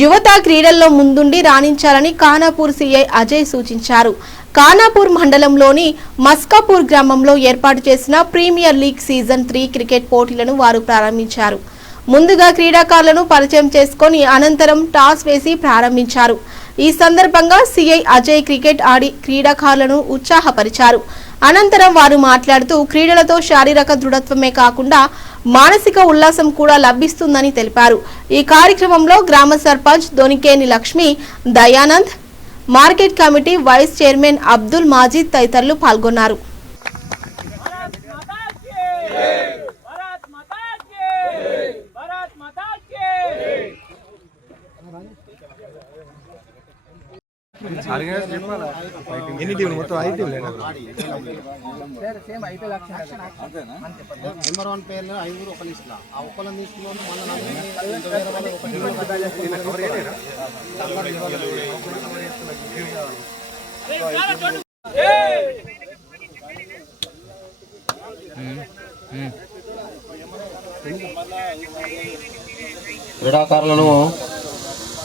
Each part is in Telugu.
యువత క్రీడల్లో ముందుండి రాణించాలని ఖానాపూర్ సీఐ అజయ్ సూచించారు. ఖానాపూర్ మండలంలోని మస్కాపూర్ గ్రామంలో ఏర్పాటు చేసిన ప్రీమియర్ లీగ్ సీజన్ 3 క్రికెట్ పోటీలను వారు ప్రారంభించారు. ముందుగా క్రీడాకారులను పరిచయం చేసుకొని అనంతరం టాస్ వేసి ప్రారంభించారు. ఈ సందర్భంగా సీఐ అజయ్ క్రికెట్ ఆడి క్రీడాకారులను ఉత్సాహపరిచారు. అనంతరం వారు మాట్లాడుతూ క్రీడలతో శారీరక దృఢత్వమే కాకుండా మానసిక ఉల్లాసం కూడా లభిస్తుందని తెలిపారు. ఈ కార్యక్రమంలో గ్రామ sarpanch Donikeni Lakshmi, Dayanand, market committee vice chairman Abdul Majid తదితరులు పాల్గొన్నారు. ఎన్ని టీంలు మొత్తం 5 టీంలు సేమ్ ఐపీఎల్ నెంబర్ 1 పేర్లు 5 ఒక లిస్ట్ లా ఆ ఒక్కలను తీసుకున్నాను క్రీడాకారులను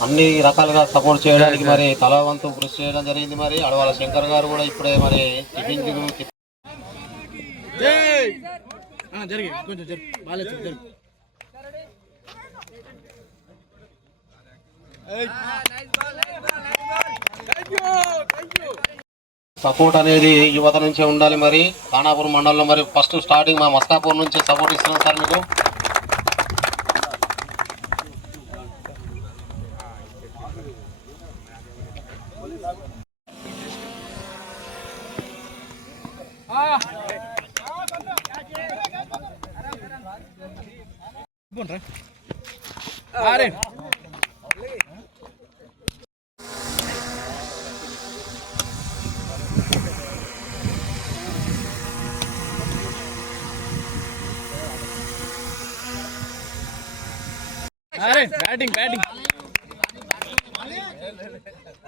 అన్ని రకాలుగా సపోర్ట్ చేయడానికి మరి తలవంతు కృషి చేయడం జరిగింది. మరి అడవాల శంకర్ గారు కూడా ఇప్పుడే మరి సపోర్ట్ అనేది యువత నుంచే ఉండాలి. మరి ఖానాపూర్ మండలంలో మరి ఫస్ట్ స్టార్టింగ్ మా మస్కాపూర్ నుంచి సపోర్ట్ ఇస్తున్నాం సార్ మీకు. బ్యాటింగ్